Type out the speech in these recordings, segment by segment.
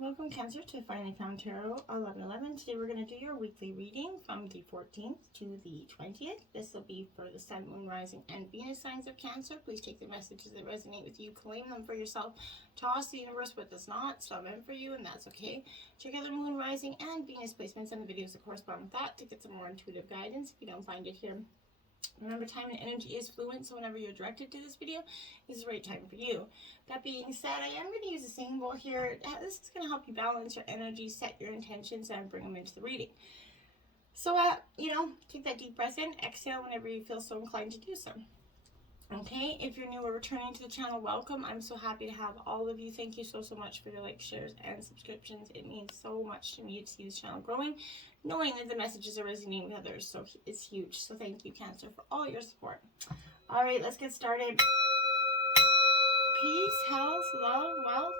Welcome, Cancer, to Finally Found Tarot 1111. Today we're going to do your weekly reading from the 14th to the 20th. This will be for the Sun, Moon, Rising, and Venus signs of Cancer. Please take the messages that resonate with you, claim them for yourself, toss the universe what does not. It's not meant for you, and that's okay. Check out the Moon, Rising, and Venus placements and the videos that correspond with that to get some more intuitive guidance if you don't find it here. Remember, time and energy is fluent, so whenever you're directed to this video, is the right time for you. That being said, I am going to use a symbol here. This is going to help you balance your energy, set your intentions, and bring them into the reading. So, take that deep breath in, exhale whenever you feel so inclined to do so. Okay, if you're new or returning to the channel, welcome. I'm so happy to have all of you. Thank you so much for your likes, shares, and subscriptions. It means so much to me to see this channel growing, knowing that the messages are resonating with others, so it's huge. So thank you, Cancer, for all your support. All right, let's get started. Peace, health, love, wealth.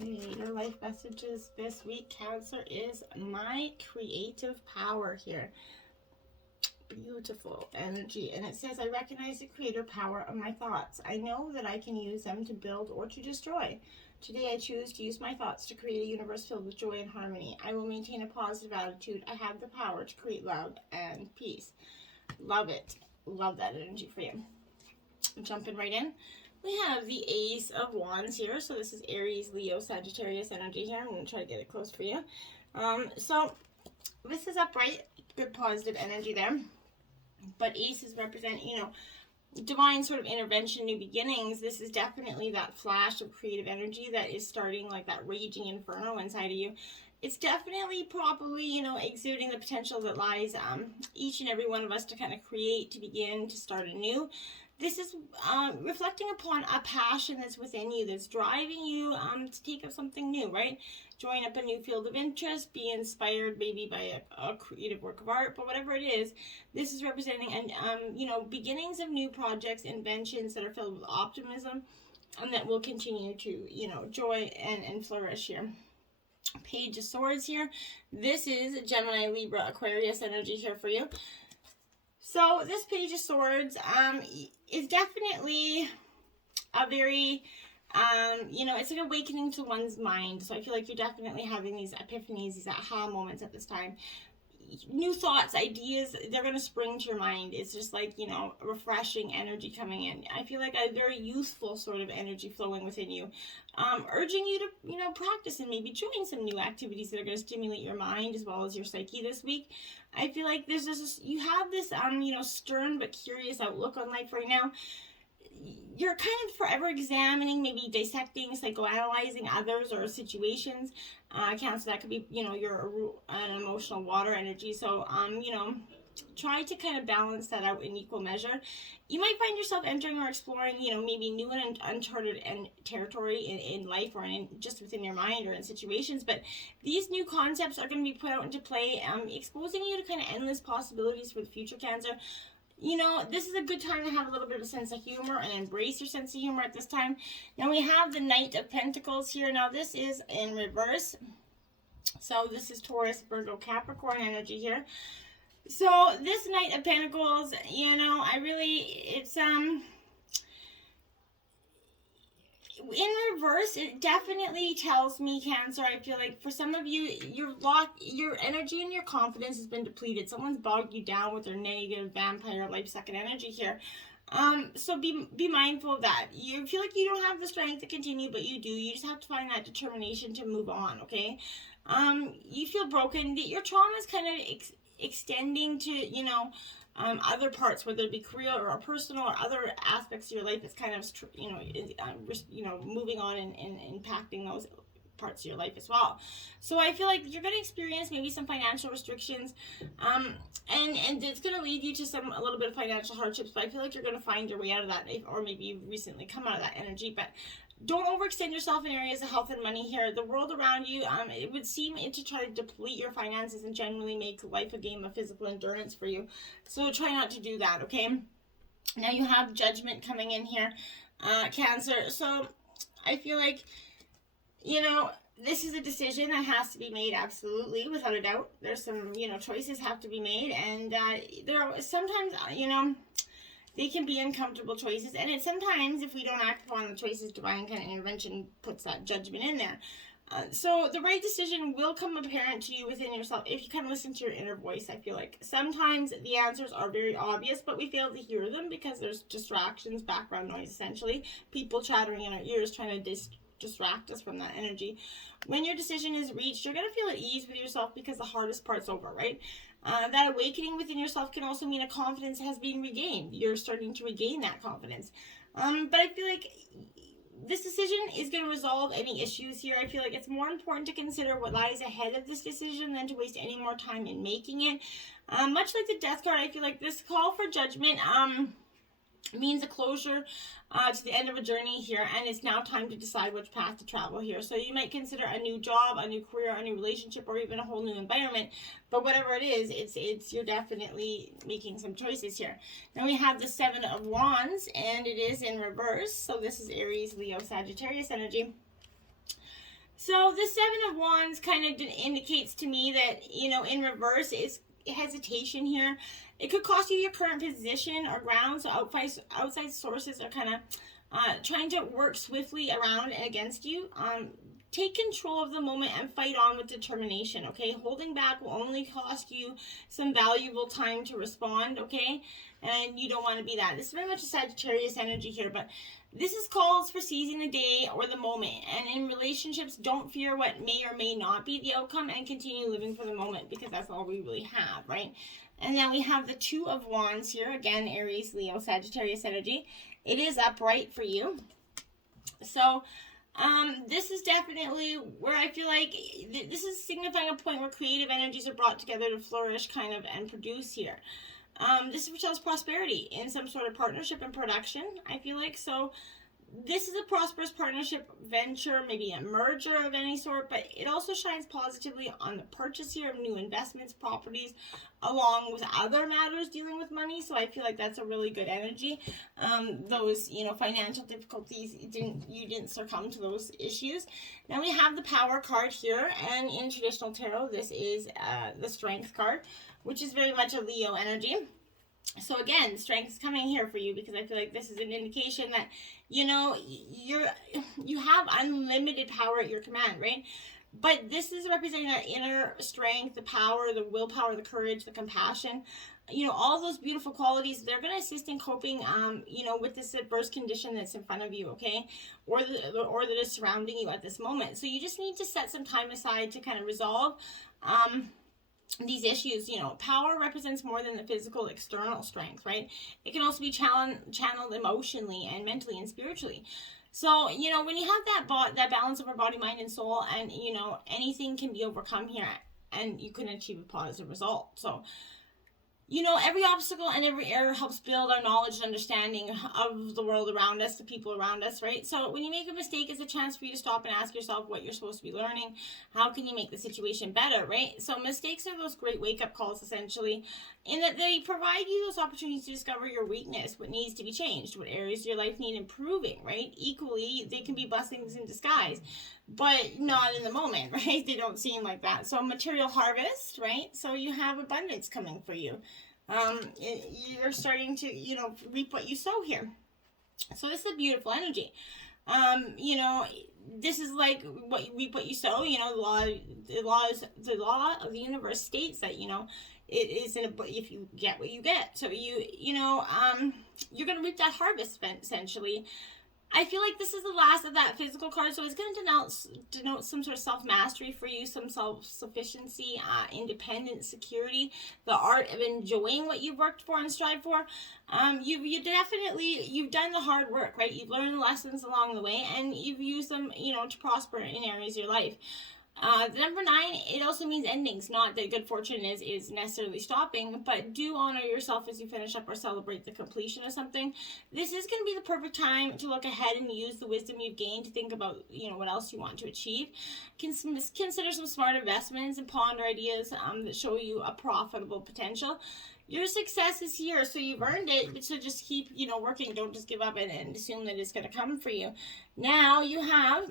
Okay, your life messages this week, Cancer, is my creative power here. Beautiful energy. And it says, I recognize the creative power of my thoughts. I know that I can use them to build or to destroy. Today I choose to use my thoughts to create a universe filled with joy and harmony. I will maintain a positive attitude. I have the power to create love and peace. Love it. Love that energy for you. Jumping right in. We have the Ace of Wands here. So this is Aries, Leo, Sagittarius energy here. I'm going to try to get it close for you. So this is upright. Good positive energy there. But aces represent, divine sort of intervention, new beginnings. This is definitely that flash of creative energy that is starting like that raging inferno inside of you. It's definitely probably, exuding the potential that lies each and every one of us to kind of create, to begin, to start anew. This is reflecting upon a passion that's within you, that's driving you to take up something new, right? Join up a new field of interest, be inspired maybe by a creative work of art, but whatever it is, this is representing, beginnings of new projects, inventions that are filled with optimism and that will continue to, joy and flourish here. Page of Swords here. This is Gemini, Libra, Aquarius energy here for you. So this Page of Swords is definitely a very, it's an awakening to one's mind. So I feel like you're definitely having these epiphanies, these aha moments at this time. New thoughts, ideas, they're going to spring to your mind. It's just like, refreshing energy coming in. I feel like a very youthful sort of energy flowing within you, urging you to, practice and maybe join some new activities that are going to stimulate your mind as well as your psyche this week. I feel like there's you have this, stern but curious outlook on life right now. You're kind of forever examining, maybe dissecting, psychoanalyzing others or situations. Cancer, that could be, you're an emotional water energy. So, try to kind of balance that out in equal measure. You might find yourself entering or exploring, maybe new and uncharted territory in life or just within your mind or in situations. But these new concepts are going to be put out into play, exposing you to kind of endless possibilities for the future, Cancer. This is a good time to have a little bit of a sense of humor and embrace your sense of humor at this time. Now we have the Knight of Pentacles here. Now this is in reverse. So this is Taurus, Virgo, Capricorn energy here. So this Knight of Pentacles, it's, in reverse, it definitely tells me, Cancer, I feel like for some of you, your energy and your confidence has been depleted. Someone's bogged you down with their negative vampire life-sucking energy here. So be mindful of that. You feel like you don't have the strength to continue, but you do. You just have to find that determination to move on, okay? You feel broken. Your trauma is kind of extending to, other parts, whether it be career or personal or other aspects of your life. It's kind of, moving on and impacting those parts of your life as well. So I feel like you're going to experience maybe some financial restrictions, and it's going to lead you to a little bit of financial hardships, but I feel like you're going to find your way out of that, or maybe you've recently come out of that energy. But don't overextend yourself in areas of health and money here. The world around you, it would seem to try to deplete your finances and generally make life a game of physical endurance for you. So try not to do that, okay? Now you have Judgment coming in here, Cancer. So I feel like, this is a decision that has to be made, absolutely, without a doubt. There's some, choices have to be made. And there are sometimes, they can be uncomfortable choices. And it's sometimes, if we don't act upon the choices, divine kind of intervention puts that judgment in there. So the right decision will come apparent to you within yourself if you kind of listen to your inner voice. I feel like sometimes the answers are very obvious, but we fail to hear them because there's distractions, background noise, essentially. People chattering in our ears trying to distract us from that energy. When your decision is reached, you're going to feel at ease with yourself because the hardest part's over, right? That awakening within yourself can also mean a confidence has been regained. You're starting to regain that confidence. But I feel like this decision is going to resolve any issues here. I feel like it's more important to consider what lies ahead of this decision than to waste any more time in making it. Much like the Death card, I feel like this call for judgment means a closure to the end of a journey here, and it's now time to decide which path to travel here. So you might consider a new job, a new career, a new relationship, or even a whole new environment. But whatever it is, it's you're definitely making some choices here. Now we have the Seven of Wands, and it is in reverse. So this is Aries, Leo, Sagittarius energy. So the Seven of Wands kind of indicates to me that, you know, in reverse is hesitation here. It could cost you your current position or ground. So outside sources are kind of trying to work swiftly around and against you. Take control of the moment and fight on with determination, okay? Holding back will only cost you some valuable time to respond, okay? And you don't want to be that. This is very much a Sagittarius energy here, but this is calls for seizing the day or the moment. And in relationships, don't fear what may or may not be the outcome and continue living for the moment, because that's all we really have, right? And then we have the Two of Wands here. Again, Aries, Leo, Sagittarius energy. It is upright for you. So this is definitely where I feel like this is signifying a point where creative energies are brought together to flourish kind of and produce here. This foretells prosperity in some sort of partnership and production, I feel like. So this is a prosperous partnership venture, maybe a merger of any sort, but it also shines positively on the purchase here of new investments, properties, along with other matters dealing with money. So I feel like that's a really good energy. Those, you know, financial difficulties, you didn't succumb to those issues. Now we have the Power card here, and in traditional tarot, this is the Strength card, which is very much a Leo energy. So again, strength is coming here for you, because I feel like this is an indication that, you know, you have unlimited power at your command, right? But this is representing that inner strength, the power, the willpower, the courage, the compassion, you know, all those beautiful qualities. They're going to assist in coping, you know, with this adverse condition that's in front of you, okay? Or that is surrounding you at this moment. So you just need to set some time aside to kind of resolve these issues. You know, power represents more than the physical external strength, right? It can also be channeled emotionally and mentally and spiritually. So, you know, when you have that balance of our body, mind, and soul, and, you know, anything can be overcome here, and you can achieve a positive result. So, you know, every obstacle and every error helps build our knowledge and understanding of the world around us, the people around us, right? So when you make a mistake, it's a chance for you to stop and ask yourself what you're supposed to be learning. How can you make the situation better, right? So mistakes are those great wake-up calls, essentially, in that they provide you those opportunities to discover your weakness, what needs to be changed, what areas of your life need improving, right? Equally, they can be blessings in disguise, but not in the moment, right? They don't seem like that. So material harvest, right? So you have abundance coming for you. You're starting to, you know, reap what you sow here. So this is a beautiful energy. You know, this is like what you reap, what you sow. You know, the law of the universe states that, you know, it is if you get what you get. So you know, you're gonna reap that harvest essentially. I feel like this is the last of that physical card, so it's going to denote some sort of self-mastery for you, some self-sufficiency, independence, security, the art of enjoying what you've worked for and strived for. You've done the hard work, right? You've learned lessons along the way, and you've used them, you know, to prosper in areas of your life. The number 9, it also means endings. Not that good fortune is necessarily stopping, but do honor yourself as you finish up or celebrate the completion of something. This is going to be the perfect time to look ahead and use the wisdom you've gained to think about, you know, what else you want to achieve. Consider some smart investments and ponder ideas that show you a profitable potential. Your success is here, so you've earned it, so just keep, you know, working. Don't just give up and assume that it's going to come for you. Now you have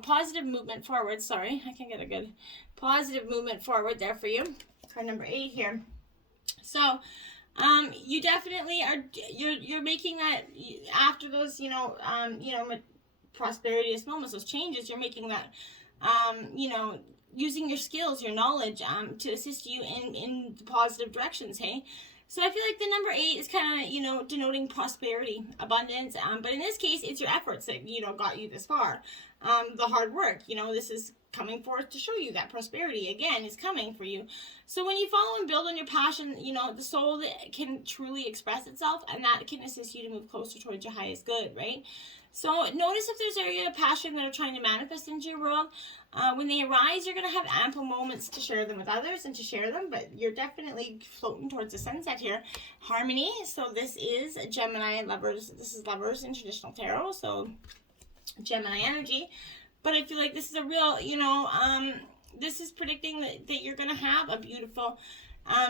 positive movement forward. Sorry, I can get a good positive movement forward there for you. Card number 8 here. So, You definitely are, you're making that, after those, prosperity moments, those changes, you're making that, using your skills, your knowledge, to assist you in positive directions, hey? So I feel like the number 8 is kind of, denoting prosperity, abundance, but in this case, it's your efforts that, got you this far. The hard work, this is coming forth to show you that prosperity, again, is coming for you. So when you follow and build on your passion, the soul that can truly express itself, and that can assist you to move closer towards your highest good, right? So notice if there's area of passion that are trying to manifest into your world. When they arise, you're going to have ample moments to share them with others and to share them, but you're definitely floating towards the sunset here. Harmony, so this is Gemini lovers. This is lovers in traditional tarot, so Gemini energy. But I feel like this is a real, this is predicting that you're going to have a beautiful,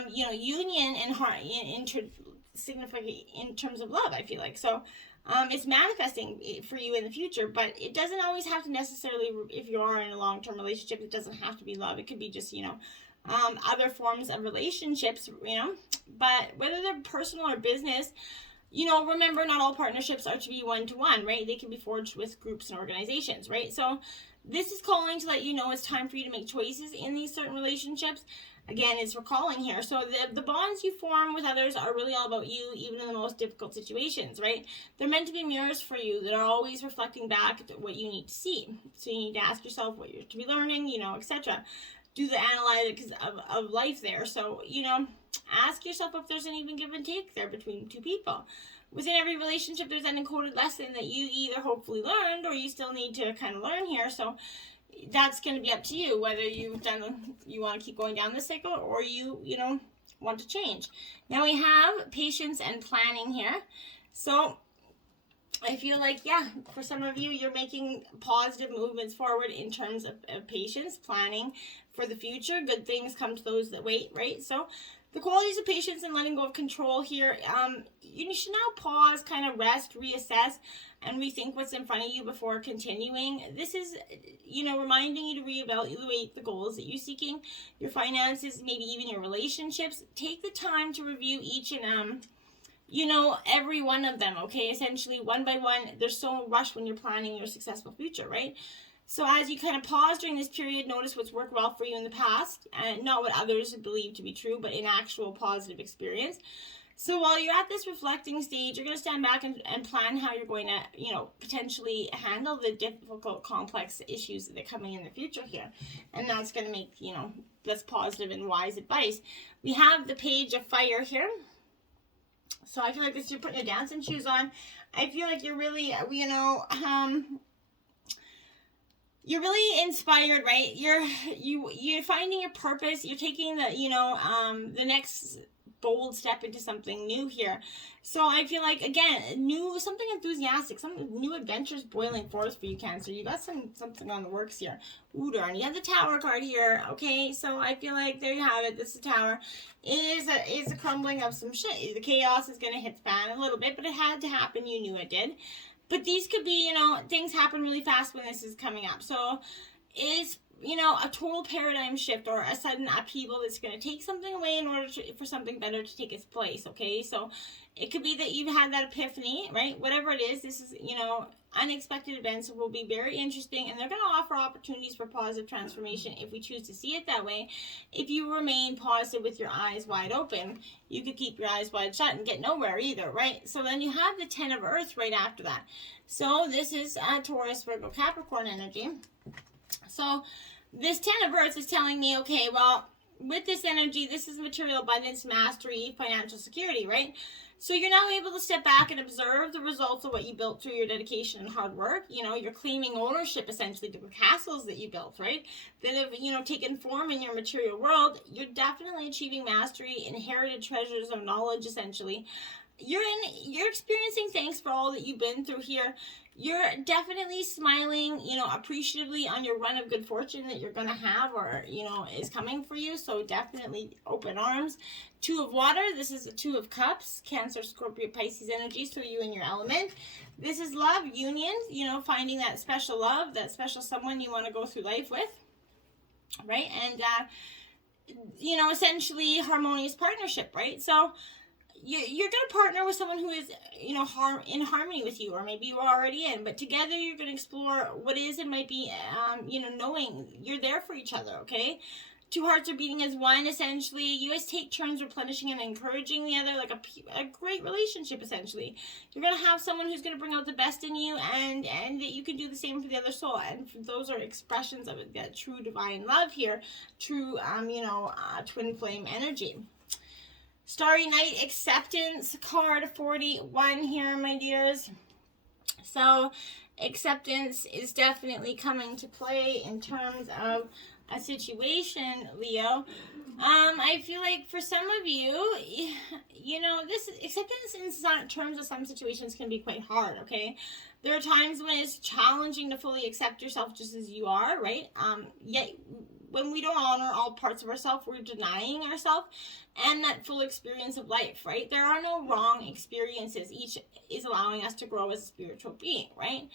union and heart significant in terms of love, I feel like. So it's manifesting for you in the future, but it doesn't always have to necessarily, if you are in a long-term relationship, it doesn't have to be love. It could be just, other forms of relationships, but whether they're personal or business, remember, not all partnerships are to be one-to-one, right? They can be forged with groups and organizations, right? So this is calling to let you know it's time for you to make choices in these certain relationships. Again, it's recalling here. So the bonds you form with others are really all about you, even in the most difficult situations, right? They're meant to be mirrors for you that are always reflecting back what you need to see. So you need to ask yourself what you're to be learning, etc. Do the analytics of life there. So, ask yourself if there's an even give and take there between two people. Within every relationship, there's an encoded lesson that you either hopefully learned or you still need to kind of learn here. So that's going to be up to you, whether you want to keep going down this cycle or you want to change. Now we have patience and planning here. So I feel like, for some of you, you're making positive movements forward in terms of patience, planning for the future. Good things come to those that wait, right? So the qualities of patience and letting go of control here, you should now pause, kind of rest, reassess, and rethink what's in front of you before continuing. This is, reminding you to reevaluate the goals that you're seeking, your finances, maybe even your relationships. Take the time to review each and, every one of them, okay? Essentially, one by one. There's so rush when you're planning your successful future, right? So as you kind of pause during this period, notice what's worked well for you in the past, and not what others believe to be true, but in actual positive experience. So while you're at this reflecting stage, you're going to stand back and plan how you're going to, potentially handle the difficult, complex issues that are coming in the future here. And that's going to make, that's positive and wise advice. We have the Page of Fire here. So I feel like this, you're putting your dancing shoes on. I feel like you're really, you're really inspired, right? You're finding your purpose. You're taking the next bold step into something new here. So I feel like, again, something enthusiastic, some new adventures boiling forth for you, Cancer. You got something on the works here. Ooh, darn. You have the Tower card here. Okay, so I feel like there you have it. This is the Tower. It is a crumbling of some shit. The chaos is going to hit the fan a little bit, but it had to happen. You knew it did. But these could be, things happen really fast when this is coming up. So it's, a total paradigm shift or a sudden upheaval that's going to take something away in order for something better to take its place, okay? So it could be that you've had that epiphany, right? Whatever it is, this is, unexpected events will be very interesting, and they're going to offer opportunities for positive transformation if we choose to see it that way. If you remain positive with your eyes wide open, you could keep your eyes wide shut and get nowhere either, right? So then you have the 10 of Earth right after that. So this is Taurus, Virgo, Capricorn energy. So this 10 of Earth is telling me, okay, well, with this energy, this is material abundance, mastery, financial security, right? So you're now able to step back and observe the results of what you built through your dedication and hard work. You're claiming ownership, essentially, to the castles that you built, right? That have, taken form in your material world. You're definitely achieving mastery, inherited treasures of knowledge, essentially. You're experiencing thanks for all that you've been through here. You're definitely smiling, appreciatively on your run of good fortune that you're going to have or, is coming for you. So definitely open arms. 2 of Water. This is the 2 of Cups. Cancer, Scorpio, Pisces energy. So you and your element. This is love, union, finding that special love, that special someone you want to go through life with. Right? And, essentially harmonious partnership, right? So you're going to partner with someone who is, you know, in harmony with you, or maybe you are already in, but together you're going to explore what is and might be, you know, knowing you're there for each other, okay? Two hearts are beating as one, essentially. You guys take turns replenishing and encouraging the other, like a great relationship, essentially. You're going to have someone who's going to bring out the best in you, and that you can do the same for the other soul. And those are expressions of it, that true divine love here, true, you know, twin flame energy. Starry Night Acceptance card 41 here, my dears. So acceptance is definitely coming to play in terms of a situation, Leo. I feel like for some of you, you know, this acceptance in terms of some situations can be quite hard, okay? There are times when it's challenging to fully accept yourself just as you are, right? Yet when we don't honor all parts of ourselves, we're denying ourselves and that full experience of life, right? There are no wrong experiences. Each is allowing us to grow as a spiritual being, right?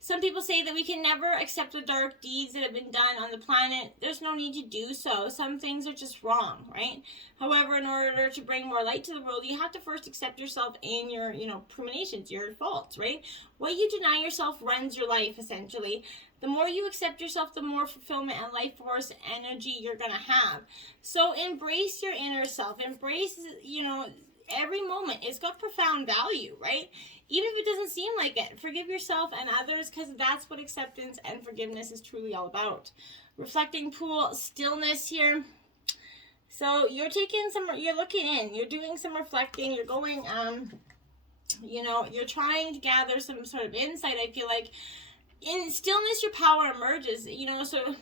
Some people say that we can never accept the dark deeds that have been done on the planet. There's no need to do so. Some things are just wrong, right? However, in order to bring more light to the world, you have to first accept yourself and your, you know, premonitions, your faults, right? What you deny yourself runs your life, essentially. The more you accept yourself, the more fulfillment and life force energy you're going to have. So embrace your inner self. Embrace, you know, every moment. It's got profound value, right? Even if it doesn't seem like it. Forgive yourself and others, because that's what acceptance and forgiveness is truly all about. Reflecting pool, stillness here. So you're looking in, you're doing some reflecting, you're going, you know, you're trying to gather some sort of insight. I feel like in stillness, your power emerges, you know, so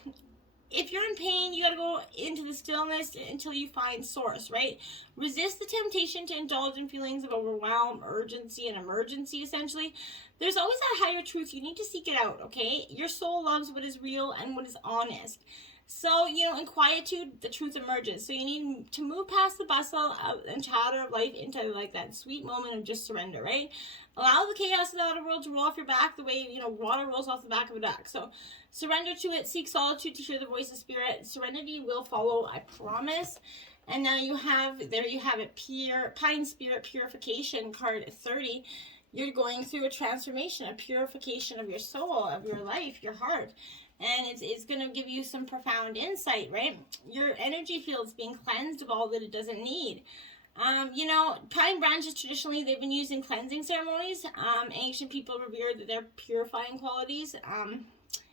if you're in pain, you got to go into the stillness until you find source, right? Resist the temptation to indulge in feelings of overwhelm, urgency, and emergency, essentially. There's always that higher truth. You need to seek it out, okay? Your soul loves what is real and what is honest. So, you know, in quietude, the truth emerges. So you need to move past the bustle and chatter of life into, like, that sweet moment of just surrender, right? Allow the chaos of the outer world to roll off your back the way, you know, water rolls off the back of a duck. So surrender to it. Seek solitude to hear the voice of spirit. Serenity will follow, I promise. And now there you have it, Pine Spirit Purification, card 30. You're going through a transformation, a purification of your soul, of your life, your heart. And it's going to give you some profound insight, right? Your energy field's being cleansed of all that it doesn't need. You know, pine branches, traditionally, they've been used in cleansing ceremonies. Ancient people revered their purifying qualities.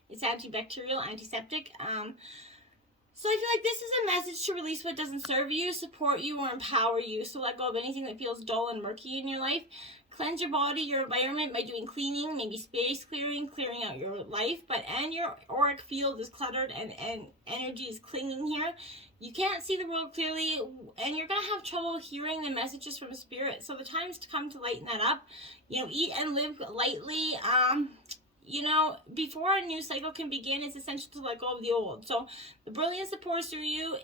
It's antibacterial, antiseptic. So I feel like this is a message to release what doesn't serve you, support you, or empower you. So let go of anything that feels dull and murky in your life. Cleanse your body, your environment by doing cleaning, maybe space clearing, clearing out your life. And your auric field is cluttered and energy is clinging here. You can't see the world clearly, and you're going to have trouble hearing the messages from spirit. So the time's to come to lighten that up. You know, eat and live lightly. You know, before a new cycle can begin, it's essential to let go of the old. So the brilliance that pours through you,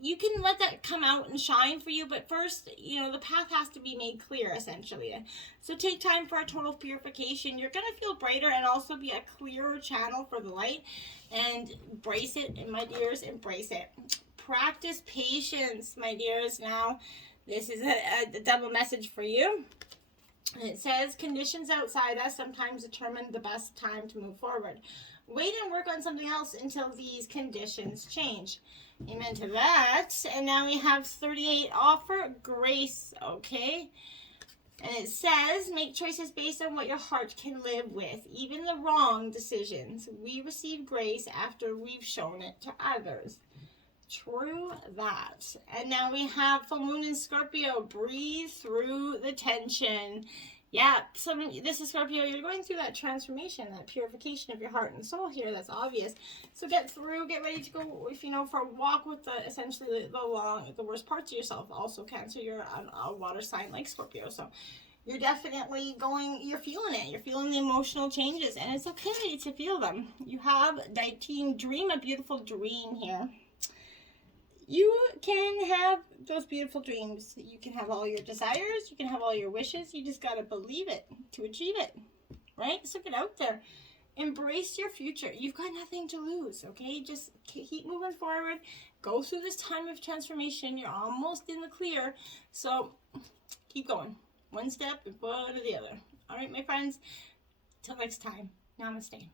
you can let that come out and shine for you. But first, you know, the path has to be made clear, essentially. So take time for a total purification. You're going to feel brighter and also be a clearer channel for the light. And embrace it, and my dears, embrace it. Practice patience, my dears. Now, this is a double message for you. And it says, conditions outside us sometimes determine the best time to move forward. Wait and work on something else until these conditions change. Amen to that. And now we have 38. Offer grace, okay? And it says, make choices based on what your heart can live with, even the wrong decisions. We receive grace after we've shown it to others. True that. And now we have full moon in Scorpio. Breathe through the tension. Yeah, this is Scorpio. You're going through that transformation, that purification of your heart and soul here. That's obvious. So get ready to go, if you know, for a walk with essentially the worst parts of yourself. Also, Cancer, you're a water sign like Scorpio. So you're definitely you're feeling it. You're feeling the emotional changes, and it's okay to feel them. You have 19, dream a beautiful dream here. You can have those beautiful dreams. You can have all your desires. You can have all your wishes. You just got to believe it to achieve it, right? So get out there. Embrace your future. You've got nothing to lose, okay? Just keep moving forward. Go through this time of transformation. You're almost in the clear. So keep going. One step in front of the other. All right, my friends. Till next time. Namaste.